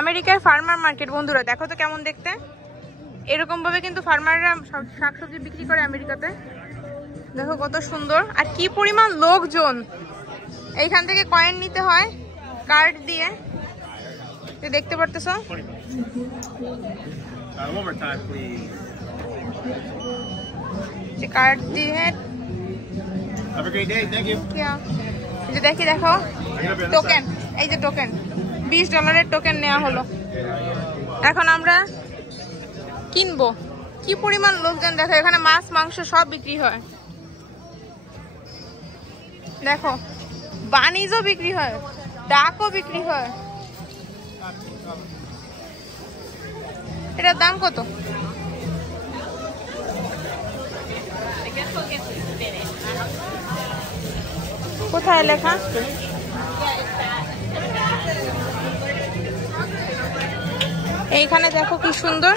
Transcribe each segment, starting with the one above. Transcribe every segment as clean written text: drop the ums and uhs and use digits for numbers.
আমেরিকায় farmer market বন্ধুরা, দেখো তো কেমন দেখতে। এরকম ভাবে কিন্তু ফার্মাররা শাকসবজি বিক্রি করে আমেরিকাতে। দেখো কত সুন্দর, আর কি পরিমাণ লোকজন। এইখান থেকে কয়েন নিতে হয় কার্ড দিয়ে, দেখতে পারতেছো। কার্ড দিয়ে দেখি, দেখো টোকেন, এই যে টোকেন, $20 টোকেন নেওয়া হলো। এখন আমরা কিনবো। কি পরিমাণ লোকজন দেখো, এখানে মাছ মাংস সব বিক্রি হয়। দেখো বানিজও বিক্রি হয়, ডাকও বিক্রি হয়। এটার দাম কত? কোথায় লেখা? এইখানে দেখো কি সুন্দর।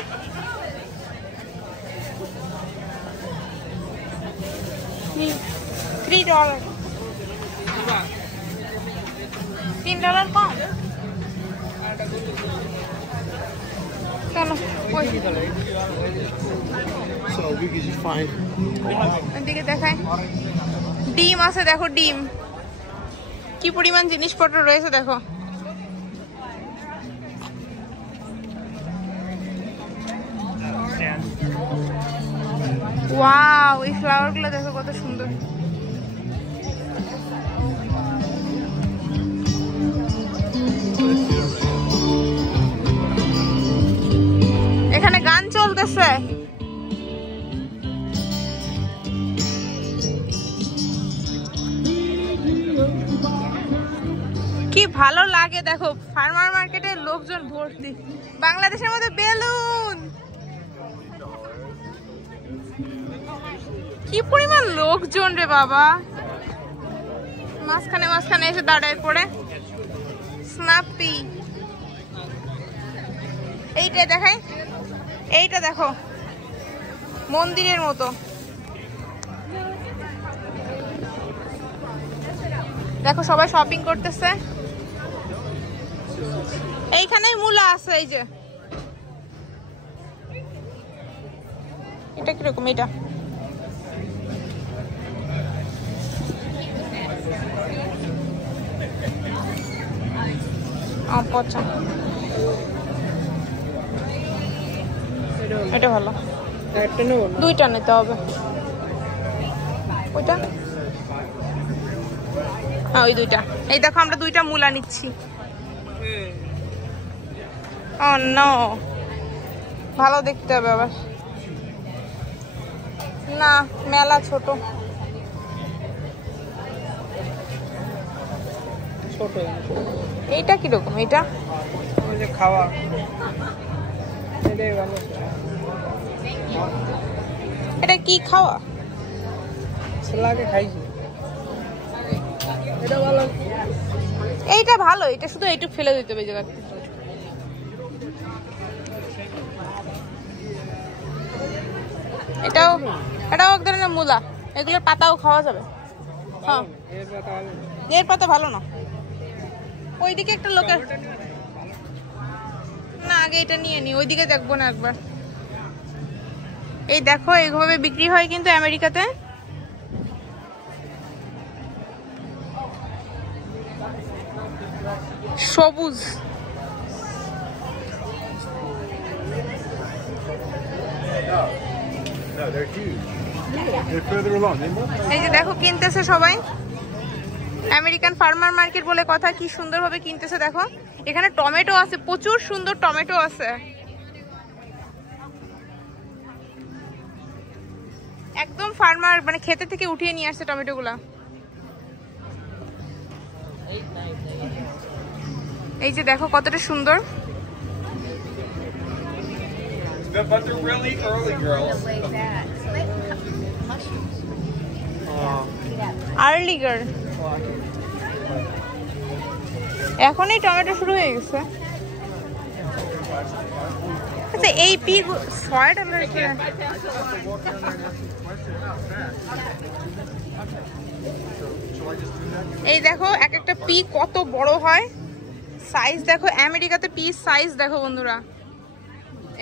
$3 $3 কম কেন? এদিকে দেখায় ডিম আছে, দেখো ডিম, কি পরিমাণ জিনিসপত্র রয়েছে দেখো। ওয়াও, এই ফ্লাওয়ার গুলো দেখো কত সুন্দর। এখানে গান চলতেছে। কি ভালো লাগে দেখো, ফার্মার মার্কেটে লোকজন ভর্তি। বাংলাদেশের মধ্যে বেলুন, কি পরিমাণ লোকজন রে বাবা। মাঝখানে মাঝখানে এসে দাঁড়ায় পড়ে। স্ন্যাপি, এইটা দেখাই, এইটা দেখো মন্দিরের মতো। দেখো সবাই শপিং করতেছে। এইখানেই মূলা আছে, এই যে এটা কিরকম? এটা পচা, এটা ভালো, দুইটা নিতে হবে। ওইটা, হ্যাঁ ওই দুইটা। এই দেখো আমরা দুইটা মূলা নিচ্ছি। ও নো, ভালো দেখতে হবে আবার। না মেলা ছোট। এইটা কিরকম? এটা খাওয়া, এটা কি খাওয়া? খাইছি, এটা ভালো। এইটা ভালো, এটা শুধু এইটুক ফেলে দিতে হবে জায়গা। এটাও এক ধরনের মূলা, এগুলোর পাতাও খাওয়া যাবে। হ্যাঁ এর পাতা ভালো না। ওইদিকে একটা লোকের, না আগে এটা নিয়ে নি, ওইদিকে দেখবো না একবার। এই দেখো এইভাবে বিক্রি হয় কিন্তু আমেরিকাতে। সবুজ, এই যে দেখো কিনতেছে সবাই। আমেরিকান ফার্মার মার্কেট বলে কথা, কি সুন্দর ভাবে কিনতেছে দেখো। এখানে টমেটো আছে, প্রচুর সুন্দর টমেটো আছে। একদম ফার্মার মানে ক্ষেতে থেকে উঠিয়ে নিয়ে আসছে টমেটো গুলা। এই যে দেখো কতটা সুন্দর। আর্লিগার, এখনই টমেটো শুরু হয়ে গেছে। আচ্ছা এই পি $6 এই দেখো এক একটা পি কত বড় হয়, সাইজ দেখো, আমেরিকাতে পিস সাইজ দেখো বন্ধুরা,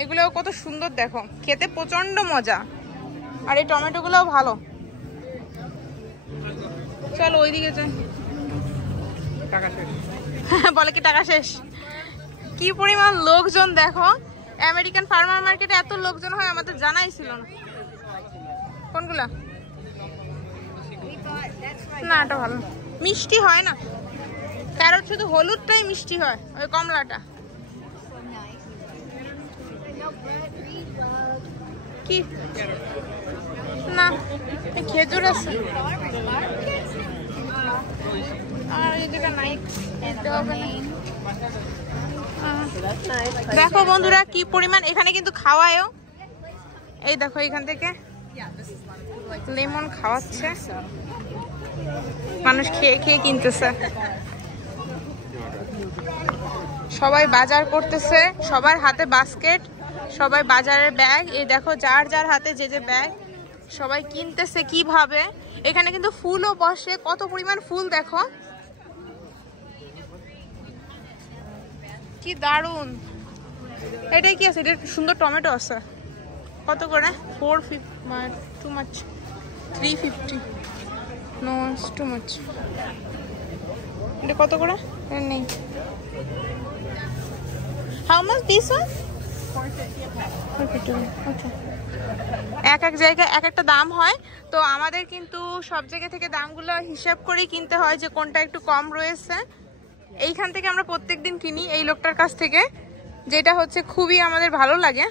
এগুলো কত সুন্দর দেখো, খেতে প্রচন্ড মজা। আর এই টমেটোগুলোও ভালো। চলো ওইদিকে যাই। টাকা শেষ। বলে কি টাকা শেষ? কি পরিমাণ লোকজন দেখো, আমেরিকান ফার্মার মার্কেটে এত লোকজন হয় আমাদের জানাই ছিল না। কোনগুলা? না এটা ভালো, মিষ্টি হয় না ক্যারট, শুধু হলুদটাই মিষ্টি হয়, ওই কমলাটা। কি না খেজুর আছে আর এদিকে নাই। দেখো বন্ধুরা কি পরিমাণ এখানে কিন্তু খাওয়ায়ও। এই দেখো এখান থেকে লেমন খাওয়াচ্ছে, মানুষ খেয়ে খেয়ে কিনতেছে, সবাই বাজার করতেছে, সবার হাতে বাস্কেট, সবাই বাজারের ব্যাগ। এই দেখো যার যার হাতে যে যে ব্যাগ, সবাই কিনতেছে কিভাবে। এখানে কিন্তু ফুলও বসে, কত পরিমাণ ফুল দেখো, কি দারুন। এটাই কি আছে? এটা সুন্দর টমেটো আছে। কত করে? 450, too much. 350, no it's too much. এটা কত করে? নেই। How much this one? 450। আচ্ছা, এক এক জায়গায় এক একটা দাম হয়, তো আমাদের কিন্তু সব জায়গা থেকে দামগুলো হিসাব করেই কিনতে হয় যে কোনটা একটু কম রয়েছে। এইখান থেকে আমরা প্রত্যেকদিন কিনি, এই লোকটার কাছ থেকে, যেটা হচ্ছে খুবই আমাদের ভালো লাগে।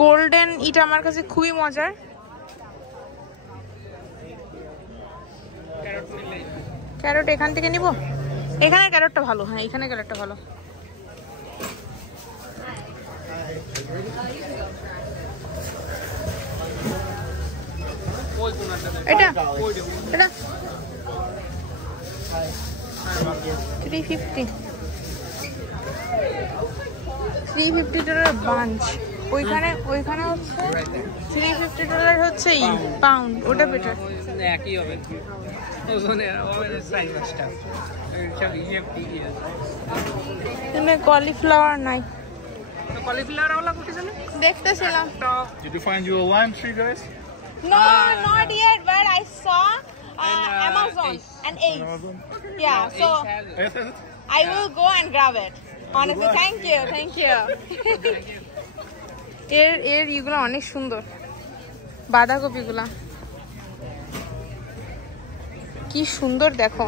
গোল্ডেন ইট আমার কাছে খুবই মজার। ক্যারট এখান থেকে নিব, এখানে ক্যারটটা ভালো। হ্যাঁ এখানে ক্যারটটা ভালো। এটা এটা 350 $350 বাঞ্চ। ওইখানে হচ্ছে $350 হচ্ছে পাউন্ড, ওটা বেটার। একই হবে, কলিফ্লাওয়ার নাই, কলিফ্লাওয়ার ওলা কোটি জানে দেখতেছিলাম। Did you find you a lime tree, guys? No, not yet, but I saw Amazon and Ace. Yeah, so Yes, has it? I will go and grab it. Honestly, thank you. এর এগুলো অনেক সুন্দর, বাঁধাকপিগুলা কি সুন্দর দেখো।